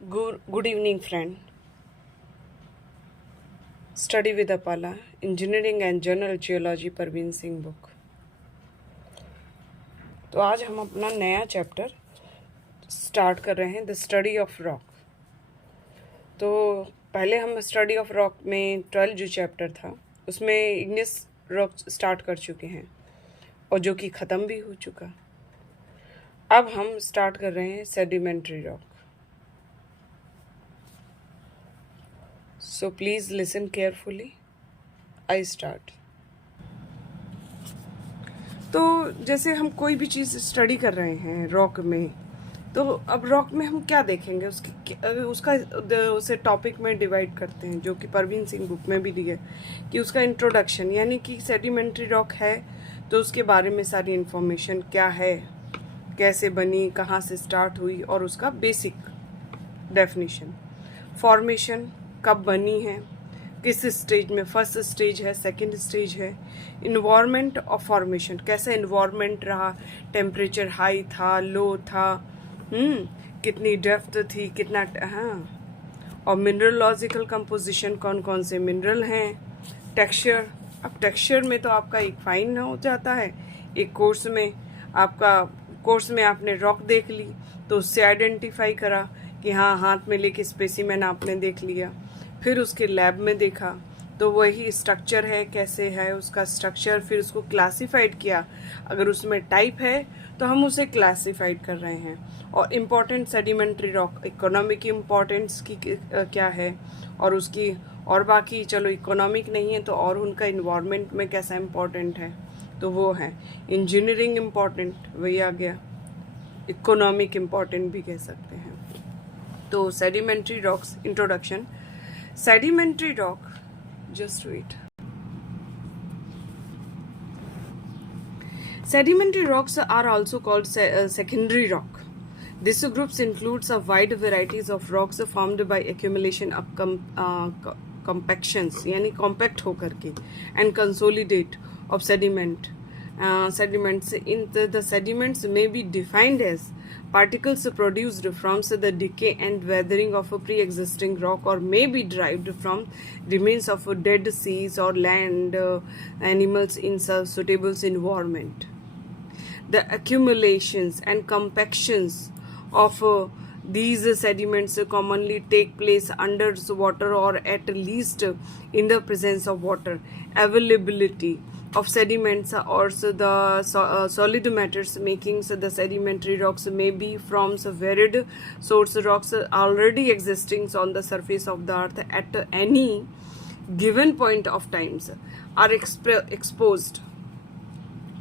Good evening, friend. Study with Apala, Engineering and General Geology Parveen Singh book. तो आज हम अपना नया चैप्टर स्टार्ट कर रहे हैं, द स्टडी ऑफ रॉक। तो पहले हम स्टडी ऑफ रॉक में 12 जो चैप्टर था उसमें इग्नियस रॉक स्टार्ट कर चुके हैं और जो कि ख़त्म भी हो चुका। अब हम स्टार्ट कर रहे हैं sedimentary rock. So please listen carefully. I start. तो जैसे हम कोई भी चीज़ स्टडी कर रहे हैं रॉक में, तो अब रॉक में हम क्या देखेंगे उसका उसे टॉपिक में डिवाइड करते हैं, जो कि परवीन सिंह बुक में भी दिया कि उसका इंट्रोडक्शन, यानी कि सेडिमेंट्री रॉक है तो उसके बारे में सारी इन्फॉर्मेशन क्या है, कैसे बनी, कहाँ से स्टार्ट हुई और उसका बेसिक डेफिनेशन, फॉर्मेशन, कब बनी है, किस स्टेज में, फर्स्ट स्टेज है, सेकंड स्टेज है, इन्वायरमेंट ऑफ फॉर्मेशन, कैसा इन्वायरमेंट रहा, टेम्परेचर हाई था, लो था, कितनी डेप्थ थी, कितना, हाँ, और मिनरलॉजिकल कंपोजिशन, कौन कौन से मिनरल हैं, टेक्सचर। अब टेक्सचर में तो आपका एक फाइन हो जाता है, एक कोर्स में आपने रॉक देख ली तो उससे आइडेंटिफाई करा कि हाँ, हाथ में लेके स्पेसिमेन आपने देख लिया, फिर उसके लैब में देखा तो वही स्ट्रक्चर है, कैसे है उसका स्ट्रक्चर, फिर उसको क्लासिफाइड किया, अगर उसमें टाइप है तो हम उसे क्लासिफाइड कर रहे हैं। और important sedimentary rock, economic importance की क्या है और उसकी, और बाकी चलो इकोनॉमिक नहीं है तो और उनका इन्वायरमेंट में कैसा इम्पॉर्टेंट है, तो वो है इंजीनियरिंग इम्पॉर्टेंट, वही आ गया, इकोनॉमिक इम्पॉर्टेंट भी कह सकते हैं। तो sedimentary rocks introduction. Sedimentary rock, just wait. Sedimentary rocks are also called secondary rock. This group includes a wide varieties of rocks formed by accumulation of compactions, यानी compact होकर के, and consolidate of sediments. The sediments may be defined as particles produced from the decay and weathering of a pre-existing rock, or may be derived from remains of dead seas or land animals in a suitable environment. The accumulations and compactions of these sediments commonly take place under water or at least in the presence of water. Availability of sediments or the solid matters making the sedimentary rocks may be from varied source rocks already existing on the surface of the earth at any given point of times, are exposed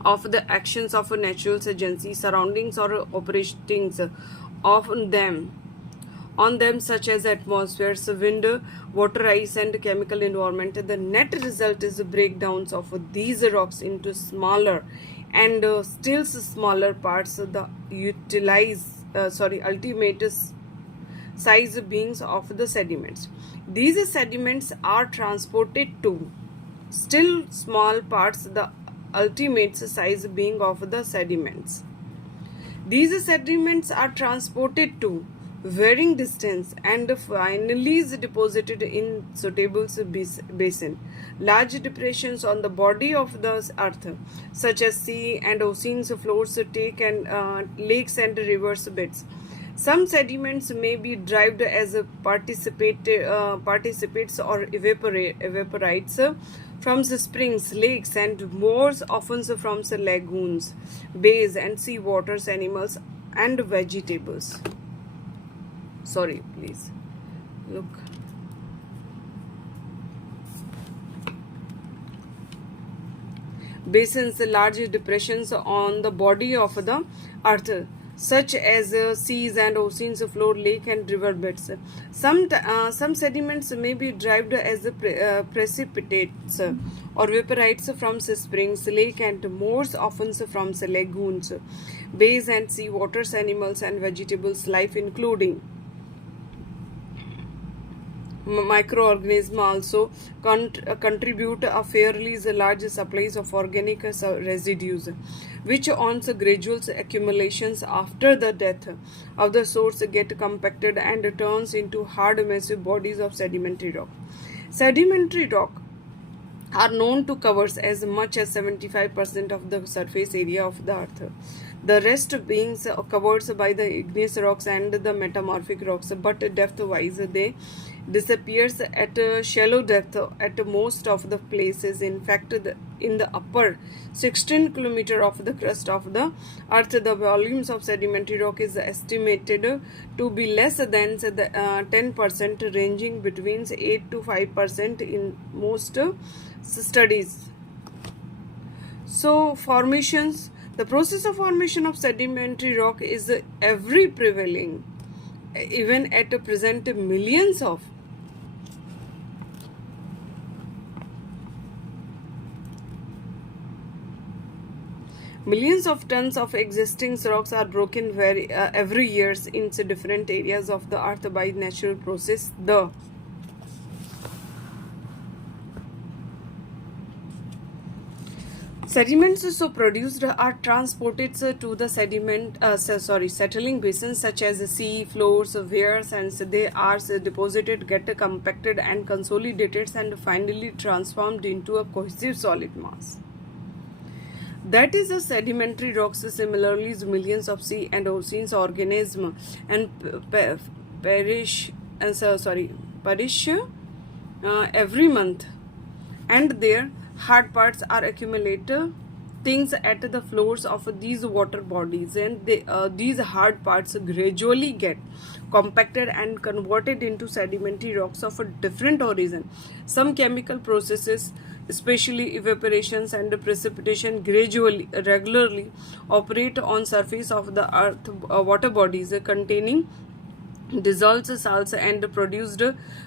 of the actions of a natural agency, surroundings or operations on them such as atmospheres, wind, water, ice and chemical environment. The net result is breakdowns of these rocks into smaller and still smaller parts, the ultimate size beings of the sediments. These sediments are transported to still small parts, the ultimate size being of the sediments. These sediments are transported to varying distance and finally is deposited in suitable basin. Large depressions on the body of the earth, such as sea and oceans floors, take and lakes and rivers beds. Some sediments may be derived as participates or evaporites from the springs, lakes, and more often from the lagoons, bays, and sea waters, animals, and vegetables. Sorry, please. Look. Basins, large depressions on the body of the earth, such as seas and oceans floor, lake and river beds. Some sediments may be derived as precipitates or vaporites from springs, lake and more often from lagoons, bays and sea waters, animals and vegetables life, including microorganisms also contribute a fairly large supplies of organic residues, which on gradual accumulations after the death of the source get compacted and turns into hard massive bodies of sedimentary rock. Sedimentary rock are known to cover as much as 75% of the surface area of the earth, the rest being covered by the igneous rocks and the metamorphic rocks, but depth-wise they disappears at a shallow depth at most of the places. In fact, in the upper 16 km of the crust of the earth, the volumes of sedimentary rock is estimated to be less than 10%, ranging between 8 to 5% in most studies. So formations, the process of formation of sedimentary rock is ever prevailing, even at present millions of tons of existing rocks are broken every year in different areas of the earth by natural process. The sediments so produced are transported to the settling basins such as sea floors, weirs, and they are deposited, get compacted and consolidated, and finally transformed into a cohesive solid mass. That is the sedimentary rocks. Similarly, millions of sea and oceans organisms and perish every month, and their hard parts are accumulated things at the floors of these water bodies, and these hard parts gradually get compacted and converted into sedimentary rocks of a different origin. Some chemical processes, especially evaporations and precipitation, regularly operate on surface of the earth water bodies containing dissolved salts and produced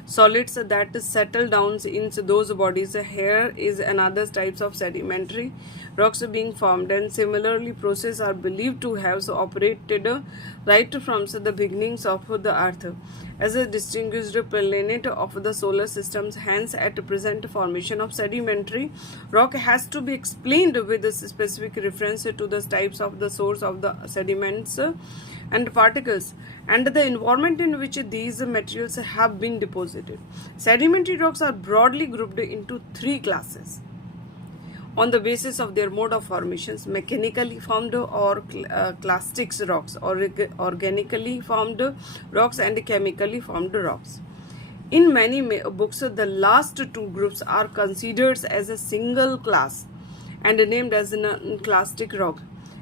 solids that settle down in those bodies. Here is another types of sedimentary rocks being formed, and similarly processes are believed to have operated right from the beginnings of the earth as a distinguished planet of the solar systems. Hence, at present formation of sedimentary rock has to be explained with a specific reference to the types of the source of the sediments and particles and the environment in which these materials have been deposited. Sedimentary rocks are broadly grouped into three classes on the basis of their mode of formations: mechanically formed or clastic rocks, or organically formed rocks, and chemically formed rocks. In many books, the last two groups are considered as a single class and named as clastic rock.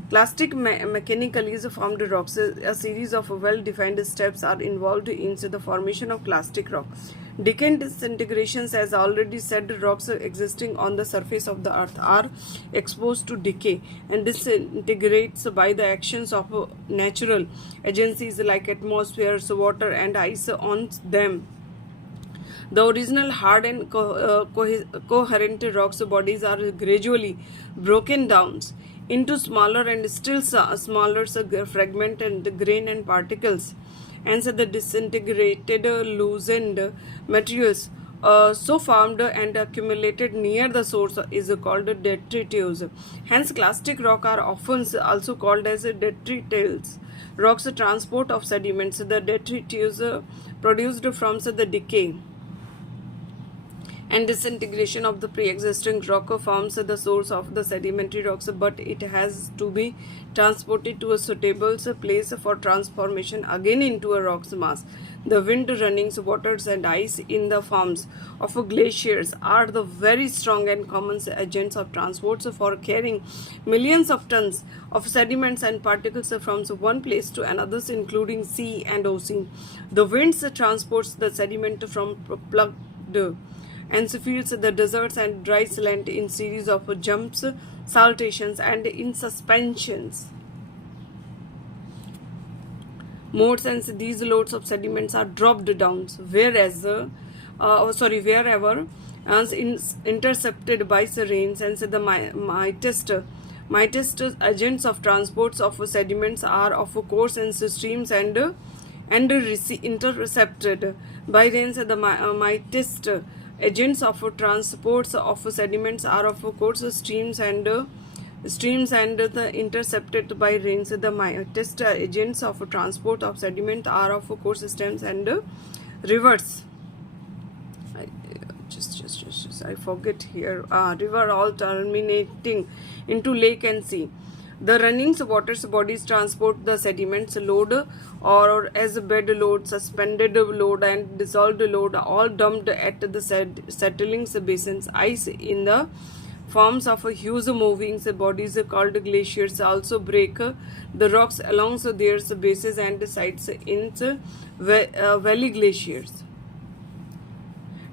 Clastic mechanically formed rocks. A series of well-defined steps are involved in the formation of clastic rock. Decay and disintegrations, as already said, rocks existing on the surface of the earth are exposed to decay and disintegrates by the actions of natural agencies like atmospheres, water, and ice on them. The original hard and coherent rocks bodies are gradually broken down into smaller and still smaller fragments and grain and particles, and so the disintegrated loosened materials so formed and accumulated near the source is called detritus. Hence, clastic rock are often also called as detritus rocks. Transport of sediments, the detritus produced from the decay and disintegration of the pre-existing rock forms the source of the sedimentary rocks, but it has to be transported to a suitable place for transformation again into a rock's mass. The wind, runnings, waters, and ice in the forms of glaciers are the very strong and common agents of transport for carrying millions of tons of sediments and particles from one place to another, including sea and ocean. The winds transports the sediment from plugged and fields, the deserts, and dry land in series of jumps, saltations, and in suspensions modes, and these loads of sediments are dropped down wherever intercepted by the rains, and the mightiest agents of transports of sediments are of course in streams and and intercepted by rains. The mightiest agents of transports of sediments are of course streams and the intercepted by rains. The mightiest agents of transport of sediment are of course streams and rivers. I forget here. River all terminating into lake and sea. The running waters bodies transport the sediments, load or as bed load, suspended load and dissolved load, all dumped at the settling basins. Ice in the forms of huge moving bodies called glaciers also break the rocks along their bases and sides in valley glaciers,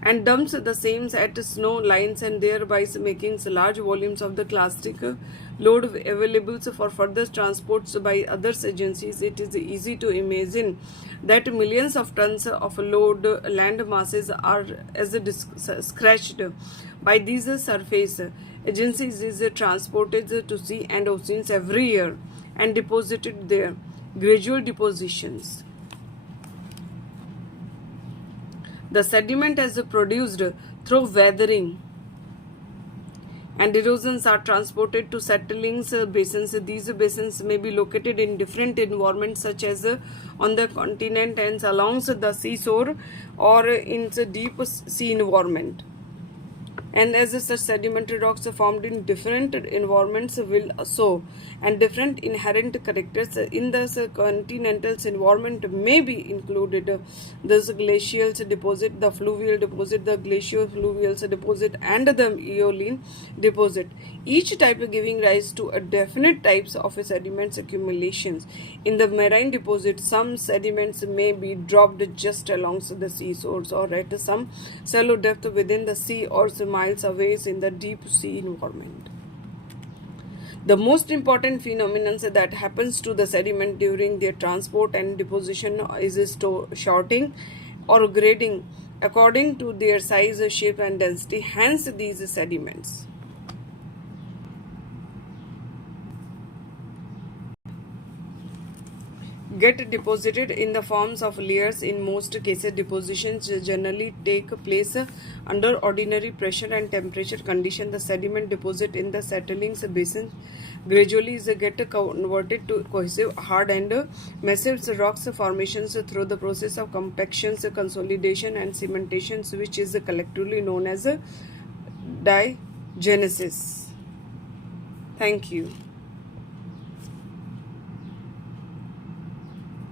and dumps the same at snow lines, and thereby making large volumes of the plastic load available for further transports by other agencies. It is easy to imagine that millions of tons of load land masses are scratched by these surface agencies is transported to sea and oceans every year and deposited there. Gradual depositions. The sediment is produced through weathering, and erosions are transported to settling basins. These basins may be located in different environments, such as on the continent and along the seashore or in the deep sea environment. And as such, sedimentary rocks formed in different environments will show and different inherent characters in the continental environment may be included. The glacial deposit, the fluvial deposit, the glaciofluvial deposit, and the aeolian deposit, each type giving rise to a definite types of sediments accumulations. In the marine deposit, some sediments may be dropped just along the seashores or at some shallow depth within the sea or miles away in the deep sea environment. The most important phenomenon that happens to the sediment during their transport and deposition is shorting or grading according to their size, shape and density. Hence, these sediments get deposited in the forms of layers. In most cases, depositions generally take place under ordinary pressure and temperature condition. The sediment deposit in the settling basin gradually get converted to cohesive, hard and massive rocks formations through the process of compaction, consolidation and cementation, which is collectively known as diagenesis. Thank you.